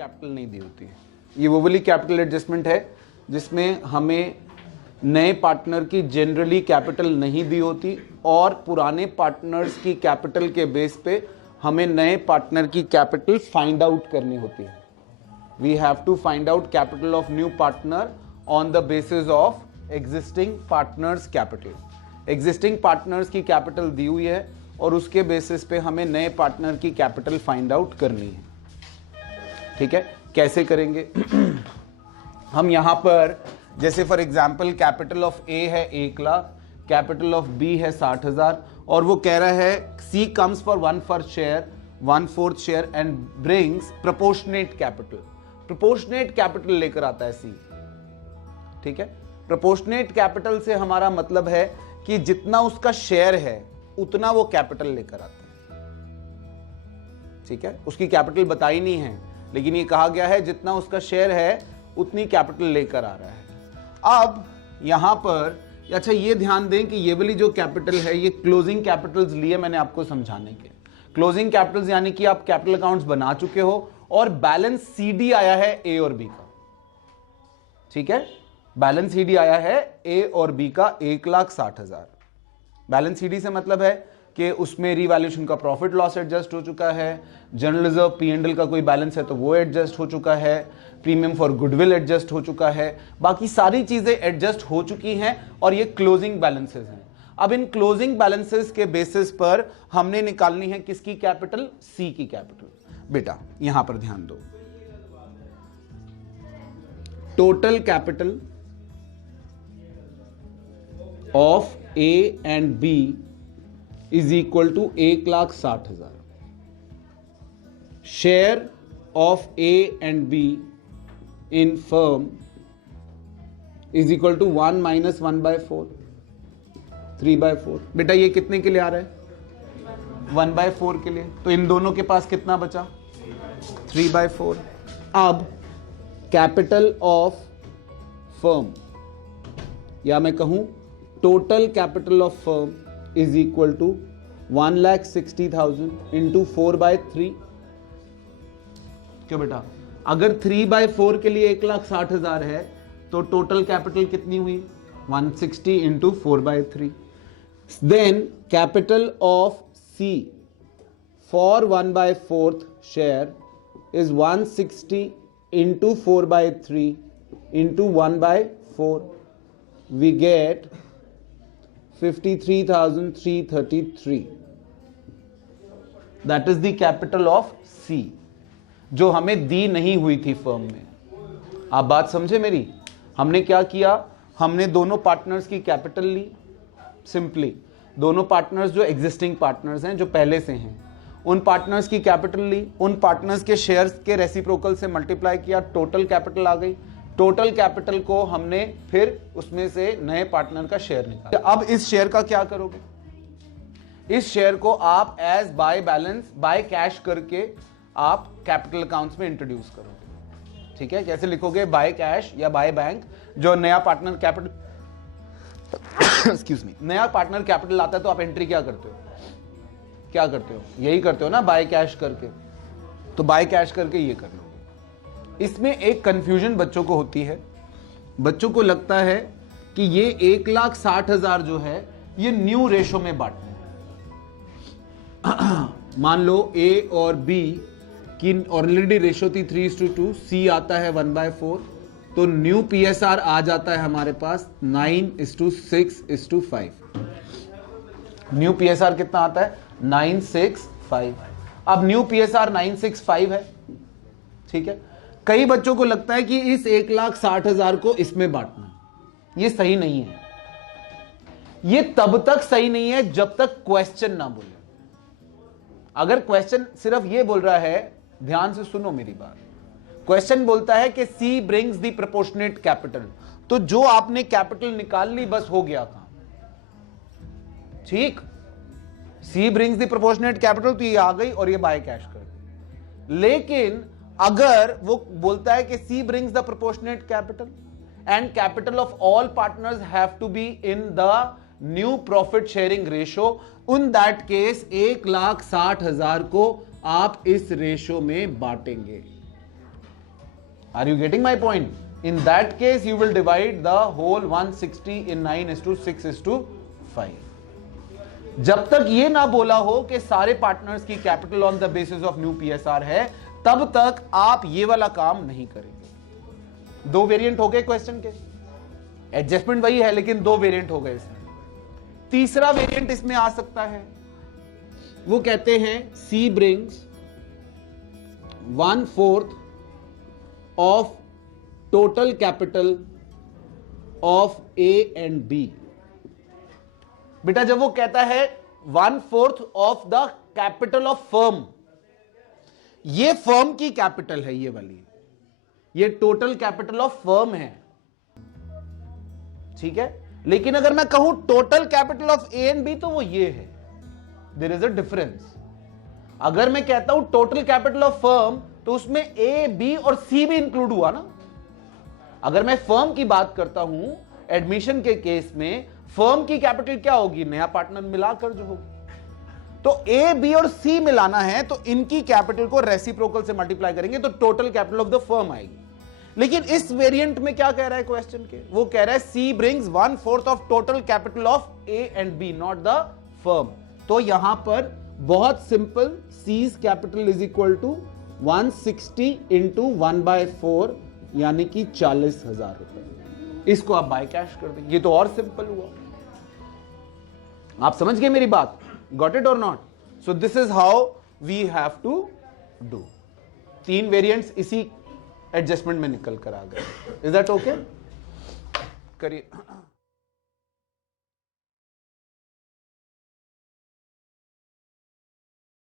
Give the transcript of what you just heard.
Capital नहीं दी होती है। ये वो वाली कैपिटल एडजस्टमेंट है जिसमें हमें नए पार्टनर की जनरली कैपिटल नहीं दी होती और पुराने पार्टनर्स की कैपिटल के बेस पे हमें नए पार्टनर की कैपिटल फाइंड आउट करनी होती है। We have to find out capital of new partner on the basis of existing partners capital. Existing partners की कैपिटल दी हुई है और उसके बेसिस पे हमें नए पार्टनर की कैपिटल फाइंड आउट करनी है। ठीक है, कैसे करेंगे? हम यहां पर जैसे फॉर एग्जांपल कैपिटल ऑफ ए है 1 लाख, कैपिटल ऑफ बी है 60,000 और वो कह रहा है C comes for 1/4 share 1/4 share and brings proportionate capital. Proportionate capital लेकर आता है सी। ठीक है, प्रोपोर्शनेट कैपिटल से हमारा मतलब है कि जितना उसका शेयर है उतना वो कैपिटल लेकर आता है। ठीक है, उसकी कैपिटल बताई नहीं है लेकिन ये कहा गया है जितना उसका शेयर है उतनी कैपिटल लेकर आ रहा है। अब यहां पर अच्छा ये ध्यान दें कि ये वाली जो कैपिटल है ये क्लोजिंग कैपिटल्स लिए मैंने आपको समझाने के। क्लोजिंग कैपिटल्स यानी कि आप कैपिटल अकाउंट्स बना चुके हो और बैलेंस सीडी आया है ए और बी का। ठीक है, बैलेंस सीडी आया है ए और बी का 1,60,000। बैलेंस सीडी से मतलब है कि उसमें रीवैल्यूएशन का प्रॉफिट लॉस एडजस्ट हो चुका है, जनरल रिजर्व पी&एल का कोई बैलेंस है तो वो एडजस्ट हो चुका है, प्रीमियम फॉर गुडविल एडजस्ट हो चुका है, बाकी सारी चीजें एडजस्ट हो चुकी हैं और ये क्लोजिंग बैलेंसेस हैं। अब इन क्लोजिंग बैलेंसेस के बेसिस पर हमने निकालनी है किसकी कैपिटल? सी की कैपिटल। बेटा यहां पर ध्यान दो, total capital of A and B is equal to 1,60,000। Share of A and B in firm is equal to 1 - 1/4 3/4। बेटा ये कितने के लिए आ रहा है? 1/4 के लिए। तो इन दोनों के पास कितना बचा? 3/4। अब कैपिटल ऑफ फर्म या मैं कहूं total capital of firm is equal to 1,60,000 into 4/3। क्यों बेटा? अगर 3/4 के लिए 1,60,000 है तो टोटल कैपिटल कितनी हुई? 160 into 4/3। Then capital of C for 1/4 share is 160 into 4/3 into 1/4। We get 53,333। That is the capital of C जो हमें दी नहीं हुई थी फर्म में। आप बात समझे मेरी? हमने क्या किया? हमने दोनों पार्टनर्स की कैपिटल ली। सिंपली दोनों पार्टनर्स जो एग्जिस्टिंग पार्टनर्स हैं, जो पहले से हैं, उन पार्टनर्स की कैपिटल ली, उन पार्टनर्स के शेयर्स के रेसिप्रोकल से मल्टीप्लाई किया, टोटल कैपिटल आ गई। टोटल कैपिटल को हमने फिर उसमें से नए पार्टनर का शेयर निकाला। अब इस शेयर का क्या करोगे? इस शेयर को आप as by balance by cash करके आप कैपिटल अकाउंट्स में इंट्रोड्यूस करोगे। ठीक है, कैसे लिखोगे? बाय कैश या बाय बैंक। जो नया पार्टनर कैपिटल एक्सक्यूज मी, नया पार्टनर कैपिटल आता है तो आप एंट्री क्या करते हो? क्या करते हो? यही करते हो ना, बाय कैश करके। तो बाय कैश करके ये कर लो। इसमें एक कंफ्यूजन बच्चों को होती है। बच्चों को लगता है कि ये 1,60,000 जो है ये न्यू रेशो में बांटना है। मान लो ए और बी की ऑलरेडी रेशो थी 3:2, सी आता है 1/4, तो न्यू पीएसआर आ जाता है हमारे पास 9:6:5। न्यू पीएसआर कितना आता है? 965। अब न्यू पीएसआर 965 है। ठीक है, कई बच्चों को लगता है कि इस 1,60,000 को इसमें बांटना है। ये सही नहीं है। ये तब तक सही नहीं है जब तक क्वेश्चन ना बोले। अगर क्वेश्चन सिर्फ ये बोल रहा है, ध्यान से सुनो मेरी बात, क्वेश्चन बोलता है कि C brings the proportionate capital, तो जो आपने कैपिटल निकाल ली बस हो गया काम। ठीक, सी ब्रिंग्स द प्रोपोर्शनेट कैपिटल तो ये आ गई और ये बाय कैश कर दी। लेकिन अगर वो बोलता है कि C brings the proportionate capital and capital of all partners have to be in the new profit sharing ratio, in that case 1,60,000 को आप इस रेशो में बांटेंगे। Are you getting my point? In that case, you will divide the whole 160 in 9:6:5. जब तक ये ना बोला हो कि सारे पार्टनर्स की capital on the basis of new PSR है, तब तक आप ये वाला काम नहीं करेंगे। दो वेरिएंट हो गए क्वेश्चन के, एडजस्टमेंट वही है लेकिन दो वेरिएंट हो गए इसमें। तीसरा वेरिएंट इसमें आ सकता है, वो कहते हैं C brings 1/4 of total capital of A and B. बेटा जब वो कहता है 1/4 of the capital of firm, ये फर्म की कैपिटल है, ये वाली, ये टोटल कैपिटल ऑफ फर्म है, ठीक है। लेकिन अगर मैं कहूं total capital of A and B तो वो ये है, देयर इज अ डिफरेंस। अगर मैं कहता हूं टोटल कैपिटल ऑफ फर्म तो उसमें ए बी और सी भी इंक्लूड हुआ ना। अगर मैं फर्म की बात करता हूं एडमिशन के केस में, फर्म की कैपिटल क्या होगी, नया पार्टनर मिलाकर जो होगी। तो ए बी और सी मिलाना है तो इनकी कैपिटल को रेसिप्रोकल से मल्टीप्लाई करेंगे तो total capital of the firm आएगी। लेकिन इस वेरिएंट में क्या कह रहा है क्वेश्चन के, वो कह रहा है C brings 1/4 of total capital of A and B, not the firm. तो यहां पर बहुत simple, C's capital is equal to 160 into 1/4 यानी कि 40,000 रुपए। इसको आप बाय कैश कर देंगे, ये तो और सिंपल हुआ। आप समझ गए मेरी बात? गॉट इट और not? So this is how we have to do. 3 variants इसी एडजस्टमेंट में निकल कर आ गए। Is that okay? करिए।